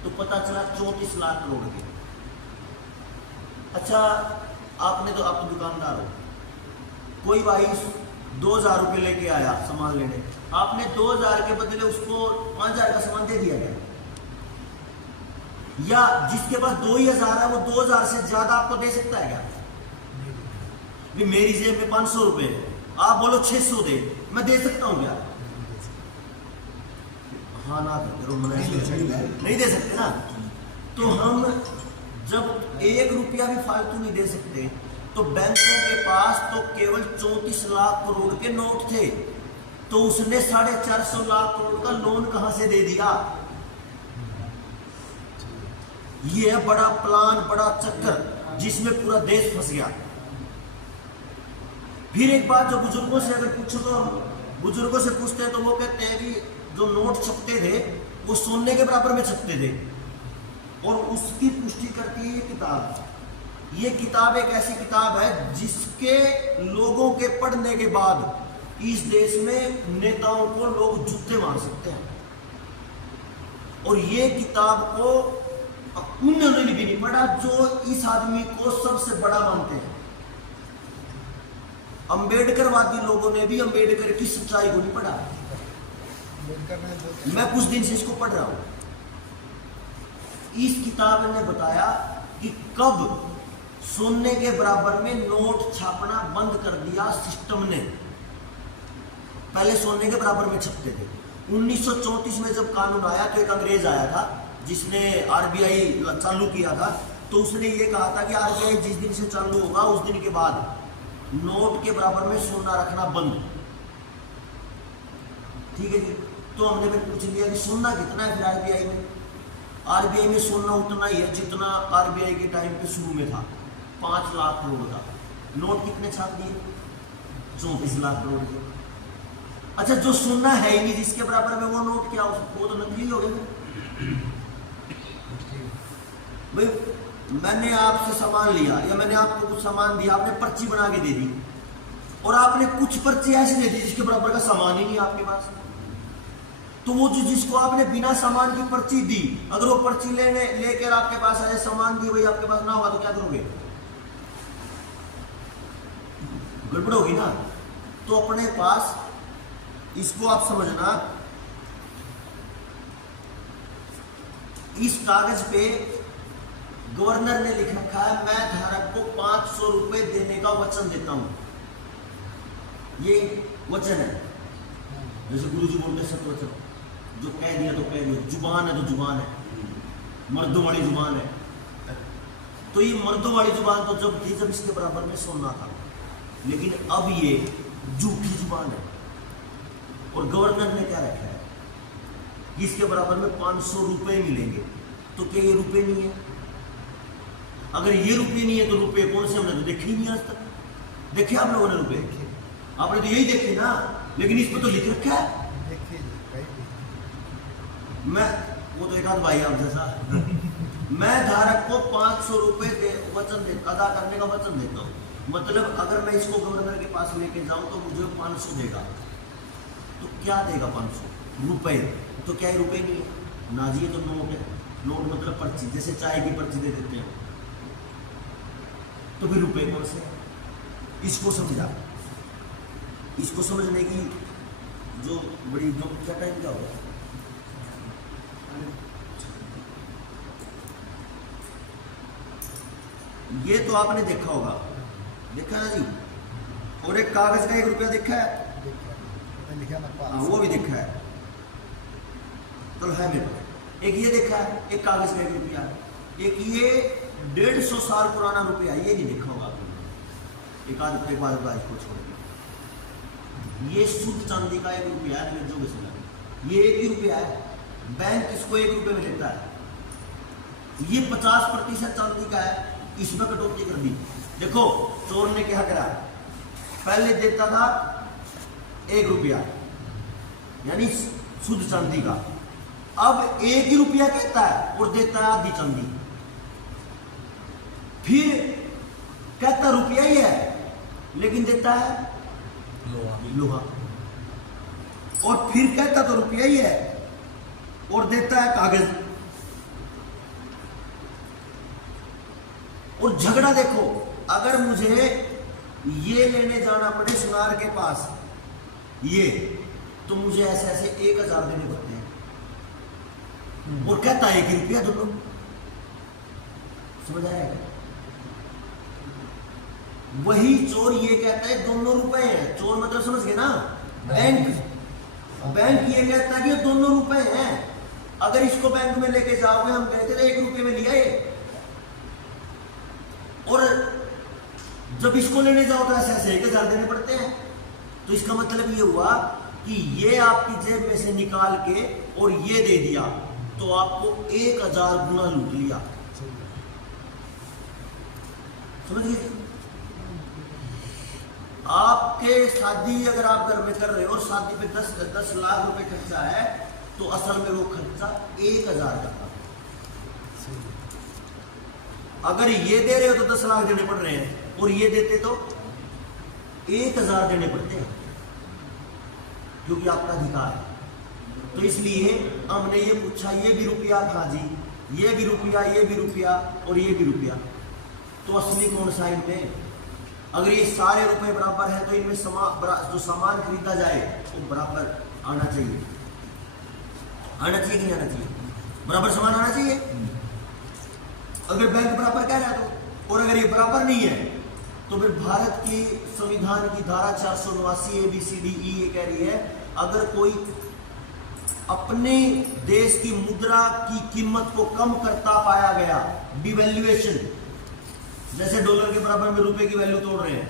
तो पता चला 34 लाख करोड़ के। अच्छा, आपने तो, आप तो दुकानदार हो, कोई भाई 2000 रुपये लेके आया सामान लेने, आपने 2000 के बदले उसको 5000 का सामान दे दिया गया, या जिसके पास 2000 है वो 2000 से ज्यादा आपको दे सकता है क्या? भी मेरी जेब में 500 रुपए है, आप बोलो 600 दे, मैं दे सकता हूं क्या? हाँ ना करो, नहीं दे सकते ना। तो हम जब 1 रुपया भी फालतू नहीं दे सकते, तो बैंकों के पास तो केवल 34 लाख करोड़ के नोट थे, तो उसने 450 लाख करोड़ का लोन कहां से दे दिया? ये है बड़ा प्लान, बड़ा चक्कर, जिसमें पूरा देश फंस गया। फिर एक बात जो बुजुर्गों से अगर पूछो, तो बुजुर्गों से पूछते हैं तो वो कहते हैं कि जो नोट छपते थे वो सोने के बराबर में छपते थे, और उसकी पुष्टि करती है ये किताब। ये किताब एक ऐसी किताब है जिसके लोगों के पढ़ने के बाद इस देश में नेताओं को लोग जूते मार सकते हैं। और ये किताब को उन्होंने भी नहीं पढ़ा जो इस आदमी को सबसे बड़ा मानते हैं। अंबेडकरवादी लोगों ने भी अंबेडकर की सच्चाई को नहीं पढ़ा। मैं कुछ दिन से इसको पढ़ रहा हूं। इस किताब ने बताया कि कब सोने के बराबर में नोट छापना बंद कर दिया सिस्टम ने। पहले सोने के बराबर में छपते थे। 1934 में जब कानून आया तो एक अंग्रेज आया था जिसने आरबीआई चालू किया था, तो उसने ये कहा था कि आरबीआई जिस दिन से चालू होगा उस दिन के बाद नोट के बराबर में सोना रखना बंद। ठीक है जी। तो हमने फिर पूछ लिया कि सोना कितना है फिर आरबीआई में। आरबीआई में सोना उतना ही है जितना आरबीआई के टाइम पे शुरू में था, 5 लाख करोड़ का। नोट कितने छाप दिए? 34 लाख करोड़ के। अच्छा, जो सोना है ही नहीं जिसके बराबर में वो नोट क्या हो सकता? वो तो नकली हो गए भाई। मैंने आपसे सामान लिया या मैंने आपको कुछ सामान दिया, आपने पर्ची बना के दे दी, और आपने कुछ पर्ची ऐसी दे दी जिसके बराबर का सामान ही नहीं आपके पास। तो वो जो जिसको आपने बिना सामान की पर्ची दी, अगर वो पर्ची लेकर आपके पास आए, सामान दी, वही आपके पास ना होगा तो क्या करोगे? गड़बड़ होगी ना। तो अपने पास, इसको आप समझना, इस कागज पे गवर्नर ने लिख रखा है मैं धारक को 500 रुपए देने का वचन देता हूं। ये वचन है, जैसे गुरुजी बोलते सत्य वचन, जो कह दिया तो कह दिया, जुबान है तो जुबान है, मर्दों वाली जुबान है। तो ये मर्दों वाली जुबान तो जब थी जब इसके बराबर में सोना था, लेकिन अब ये झूठी जुबान है। और गवर्नर ने क्या रखा है कि इसके बराबर में 500 रुपए मिलेंगे। तो क्या ये रुपए नहीं है? अगर ये रुपए नहीं है तो रुपए कौन से? हमने तो देखे ही नहीं आज तक। देखे आप लोगों ने रुपए? आपने तो यही देखे ना, लेकिन इस पर तो लिख रखा है। मैं, वो तो एक आध भाई आप जैसा मैं धारक को 500 रुपए अदा करने का वचन देता हूँ। मतलब अगर मैं इसको गवर्नर के पास लेके जाऊं तो मुझे 500 देगा। तो क्या देगा? 500 रुपए। तो क्या ये रुपए नहीं है ना जी? ये तो नोट है। नोट मतलब पर्ची, जैसे चाय की पर्ची दे देते हैं। तो फिर रुपए कौन से? इसको समझा। इसको समझने की जो बड़ी क्या टाइम क्या होगा? ये तो आपने देखा होगा, देखा ना जी। और एक कागज का 1 रुपया देखा है? हाँ, वो भी देखा है। तो है मेरे पास। एक ये देखा है, एक कागज का 1 रुपया। एक ये 150 साल पुराना रुपया, ये नहीं देखा होगा आपने। एक आध इसको छोड़ के ये शुद्ध चांदी का 1 रुपया है, अंग्रेजों के समय। ये 1 ही रुपया है, बैंक इसको 1 रुपये में देता है। ये 50% चांदी का है, इसमें कटौती कर दी। देखो चोर ने क्या करा, पहले देता था 1 रुपया यानी शुद्ध चांदी का, अब 1 ही रुपया कहता है और देता है आधी चांदी। फिर कहता रुपया ही है लेकिन देता है लोहा। और फिर कहता तो रुपया ही है और देता है कागज। और झगड़ा देखो, अगर मुझे ये लेने जाना पड़े सुनार के पास ये, तो मुझे ऐसे ऐसे 1000 देने पड़ते हैं और कहता है 1 रुपया दोनों। समझ आया? वही चोर ये कहता है 2 रुपए हैं। चोर मतलब समझ गए ना, बैंक ये कहता है कि 2 रुपए हैं। अगर इसको बैंक में लेके जाओगे, हम कहते थे 1 रुपये में लिया ये, और जब इसको लेने जाओ तो ऐसे ऐसे 1000 देने पड़ते हैं। तो इसका मतलब ये हुआ कि ये आपकी जेब में से निकाल के और ये दे दिया तो आपको 1000 गुना लूट लिया। समझ गए? आपके शादी अगर आप घर में कर रहे हो और शादी पे 10 लाख रुपए खर्चा है, तो असल में वो खर्चा 1000 का था। अगर ये दे रहे हो तो 10 लाख देने पड़ रहे हैं, और ये देते तो 1000 देने पड़ते हैं, क्योंकि आपका अधिकार है। तो इसलिए हमने ये पूछा, ये भी रुपया था जी, ये भी रुपया, ये भी रुपया और ये भी रुपया, तो असली कौन सा इनमें? अगर ये सारे रुपए बराबर है तो इनमें जो सामान खरीदा जाए वो बराबर आना चाहिए। आना चाहिए कि नहीं आना चाहिए? बराबर सामान आना चाहिए। अगर बैंक बराबर कह रहा है तो, और अगर ये बराबर नहीं है तो फिर भारत की संविधान की धारा 489 ABCDE ये कह रही है, अगर कोई अपने देश की मुद्रा की कीमत को कम करता पाया गया, डिवैल्यूएशन, जैसे डॉलर के बराबर में रुपए की वैल्यू तोड़ रहे हैं,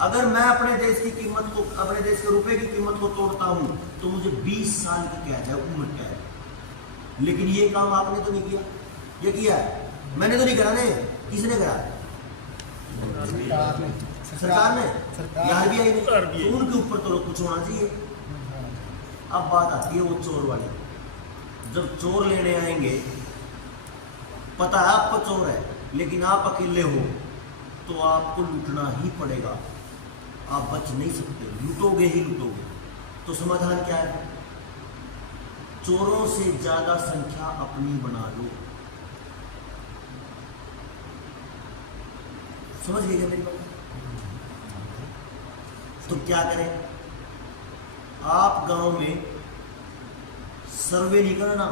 अगर मैं अपने देश की कीमत को, अपने देश के रुपए की कीमत को तोड़ता हूं तो मुझे 20 साल की कैद है, उम्र कैद। लेकिन ये काम आपने तो नहीं किया, ये किया है? मैंने तो नहीं करा ने, किसने करा? सरकार ने, RBI ने। तो उनके ऊपर तो कुछ होना चाहिए। अब बात आती है वो चोर वाली। जब चोर लेने आएंगे, पता है आपको चोर है, लेकिन आप अकेले हो तो आपको लूटना ही पड़ेगा, आप बच नहीं सकते, लूटोगे ही लूटोगे। तो समाधान क्या है? चोरों से ज्यादा संख्या अपनी बना लो। समझ गए क्या मेरी बात? तो क्या करें? आप गांव में सर्वे नहीं करना,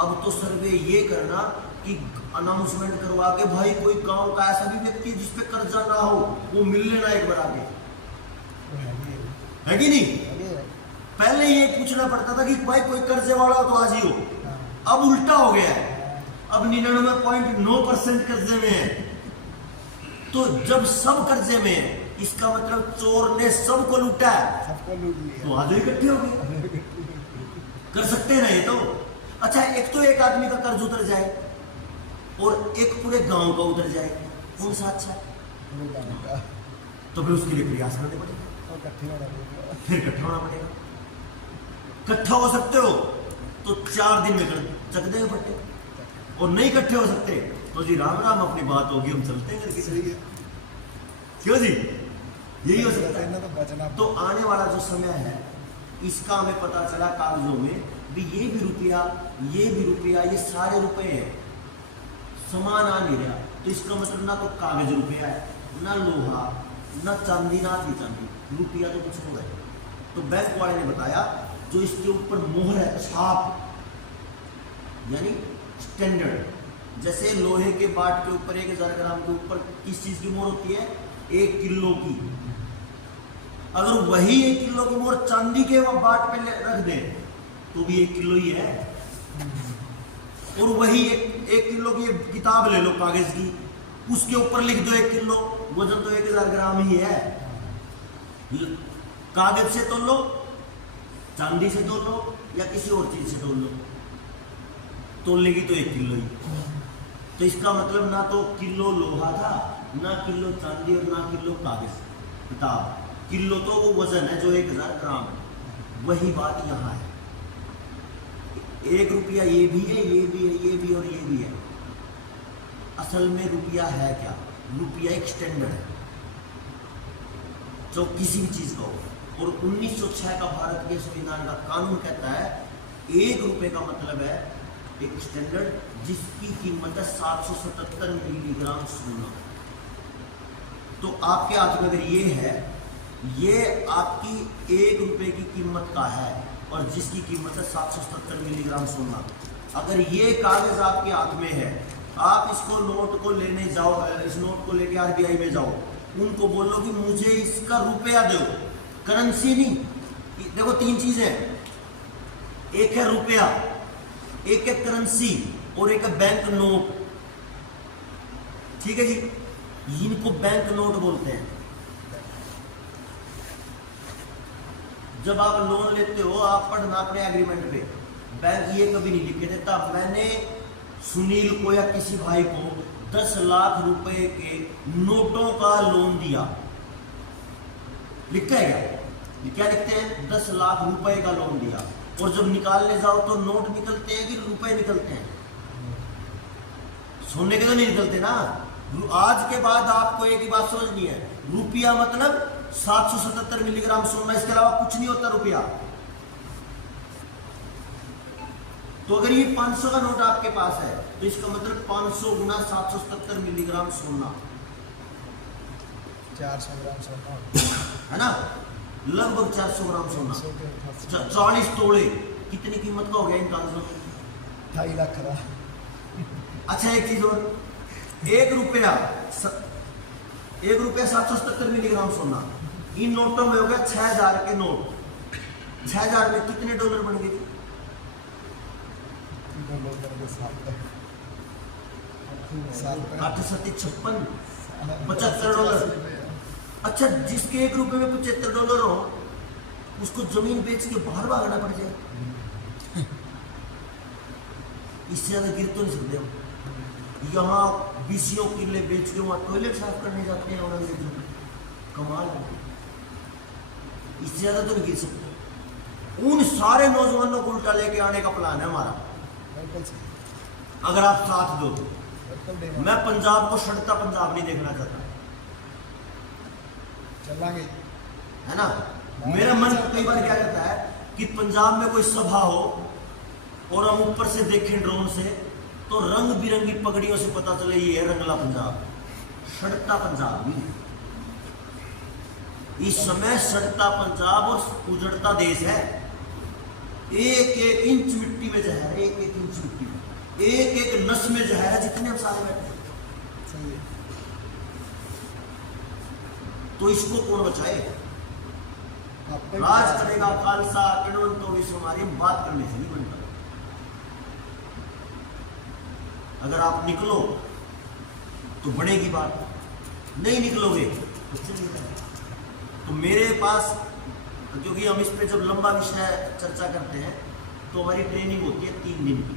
अब तो सर्वे ये करना कि अनाउंसमेंट करवा के, भाई कोई गांव का ऐसा भी व्यक्ति जिसपे कर्जा ना हो, वो मिल लेना एक बार आके, है कि नहीं? पहले ये पूछना पड़ता था कि भाई कोई कर्जे वाला हो तो आज ही हो। अब उल्टा हो गया है, अब 99.9% कर्जे में है। तो जब सब कर्जे में है, इसका मतलब चोर ने सबको लूटा है, सबको लूट लिया, तो आधे इकट्ठे हो गए। कर सकते हैं ना ये तो? अच्छा, एक तो एक आदमी का कर्ज उतर जाए और एक पूरे गांव का उतर जाए, कौन सा अच्छा है? तो फिर उसके लिए प्रयास करने पड़ेगा, फिर इकट्ठा होना पड़ेगा। इकट्ठा हो सकते हो तो 4 दिन में चक देंगे पट्टे, और नहीं इकट्ठे हो सकते तो जी राम राम, अपनी बात होगी, हम चलते हैं करके। क्यों जी? यही हो सकता है। तो आने वाला जो समय है, इसका हमें पता चला कागजों में भी, ये भी रुपया, ये भी रुपया, ये सारे रुपए हैं, समान आ नहीं रहा। तो इसका मतलब ना तो कागज रुपया है, ना लोहा, ना चांदी, ना आधी चांदी, रुपया तो कुछ हो है। तो बैंक वाले ने बताया, जो इसके ऊपर मोहर है, छाप, यानी स्टैंडर्ड, जैसे लोहे के बाट के ऊपर 1000 ग्राम के ऊपर किस चीज की मोहर होती है? 1 किलो की। अगर वही 1 किलो की मोहर चांदी के बाट पे रख दें तो भी 1 किलो ही है। और वही एक किलो की किताब ले लो कागज की, उसके ऊपर लिख दो 1 किलो, वजन तो 1000 ग्राम ही है। कागज से तोल लो, चांदी से तोल लो, या किसी और चीज से तोल लो, तोलेगी तो 1 किलो ही। तो इसका मतलब ना तो किलो लोहा था, ना किलो चांदी और ना किलो कागज किताब। किलो तो वो वजन है जो 1000 ग्राम है। वही बात यहाँ है, 1 रुपया ये भी है, ये भी है, ये भी और ये भी है। असल में रुपया है क्या? रुपया एक स्टैंडर्ड है जो किसी भी चीज का हो। और 1906 का भारत के संविधान का कानून कहता है 1 रुपए का मतलब है एक स्टैंडर्ड जिसकी कीमत है 777 मिलीग्राम सोना। तो आपके हाथ में अगर ये है, ये आपकी 1 रुपए की कीमत का है और जिसकी कीमत है 777 मिलीग्राम सोना। अगर ये कागज आपके हाथ में है, आप इसको नोट को लेने जाओ, इस नोट को लेके आरबीआई में जाओ, उनको बोलो कि मुझे इसका रुपया दो, करेंसी नहीं। देखो 3 चीजें, एक है रुपया, एक है करेंसी और एक है बैंक नोट। ठीक है जी, इनको बैंक नोट बोलते हैं। जब आप लोन लेते हो, आप पढ़ना अपने एग्रीमेंट पे, बैंक ये कभी नहीं लिख के देता मैंने सुनील को या किसी भाई को 10 लाख रुपए के नोटों का लोन दिया। लिखते हैं क्या लिखते हैं? 10 लाख रुपए का लोन दिया। और जब निकालने जाओ तो नोट निकलते हैं कि रुपए निकलते हैं? सोने के तो नहीं निकलते ना। आज के बाद आपको एक ही बात समझनी है, रुपया मतलब 777 मिलीग्राम सोना, इसके अलावा कुछ नहीं होता रुपया। तो अगर ये 500 का नोट आपके पास है तो इसका मतलब 500 गुना 777 मिलीग्राम सोना, 400 ग्राम सोना है ना, लगभग 400 ग्राम सोना। 40 तोड़े कितनी कीमत का हो गया इन कागजों में? 2.5 लाख का। अच्छा एक चीज और, 1 रुपया 777 मिलीग्राम सोना, इन नोटों में हो गया 6000 के नोट। 6000 में कितने डॉलर बन गए? 856 $75 अच्छा, जिसके 1 रुपए में $75 हो, उसको जमीन बेच के बाहर भागना पड़ जाए। इससे ज्यादा गिर तो नहीं सकते हम। यहाँ 20 किले बेच के वहां टॉयलेट साफ करने जाते हैं और कमाल है। इससे ज्यादा तो नहीं गिर सकते। उन सारे नौजवानों को उल्टा लेके आने का प्लान है हमारा, अगर आप साथ दो तो। मैं पंजाब को सड़ता पंजाब नहीं देखना चाहता, चलांगे, है ना। मेरा मन कई बार क्या कहता है कि पंजाब में कोई सभा हो और हम ऊपर से देखें ड्रोन से, तो रंग बिरंगी पगड़ियों से पता चले ये है रंगला पंजाब, सड़ता पंजाब नहीं। इस समय सड़ता पंजाब और उजड़ता देश है। 1-1 इंच मिट्टी में जहर है, 1-1 इंच मिट्टी में, 1-1 नस में जहर है, जितने हम सारे बैठे। तो इसको कौन बचाए? राज करेगा खालसा कणवंतो विश्वमारी, बात करने से नहीं बनता। अगर आप निकलो तो बढ़ेगी बात, नहीं निकलोगे तो चलेगा। तो मेरे पास, क्योंकि हम इस पे जब लंबा विषय चर्चा करते हैं तो हमारी ट्रेनिंग होती है 3 दिन की।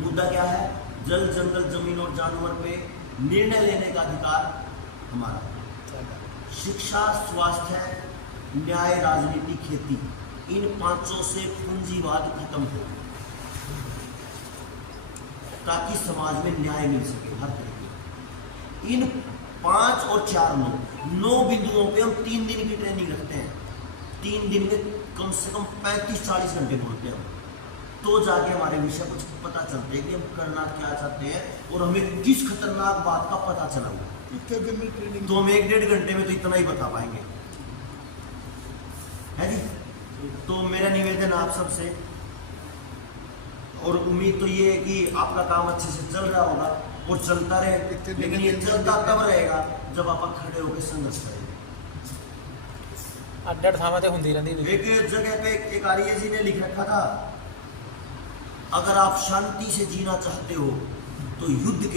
मुद्दा क्या है? जल जंगल जमीन और जानवर पे निर्णय लेने का अधिकार हमारा। शिक्षा, स्वास्थ्य, न्याय, राजनीति, खेती, इन 5 से पूंजीवाद खत्म हो, ताकि समाज में न्याय मिल सके हर तरह की। इन 5 और 4 9 बिंदुओं पे हम 3 दिन की ट्रेनिंग रखते हैं। 3 दिन में कम से कम 35-40 घंटे बोलते हैं हम, तो जाके हमारे विषय कुछ पता चलते हैं कि हम करना क्या चाहते हैं और हमें किस खतरनाक बात का पता चला हुआ। कितने दिन में ट्रेनिंग? तो हम 1-1.5 घंटे में तो इतना ही बता पाएंगे, है जी। तो मेरा निवेदन आप सबसे, और उम्मीद तो ये है कि आपका काम अच्छे से चल रहा होगा और चलता रहे, लेकिन ये चलता तब रहेगा जब आप खड़े होकर संघर्ष करेंगे। अड्डा थामा ते हुंदी रहंदी। एक जगह पे एक आर्य जी ने लिख रखा था, अगर आप शांति से जीना चाहते हो तो युद्ध के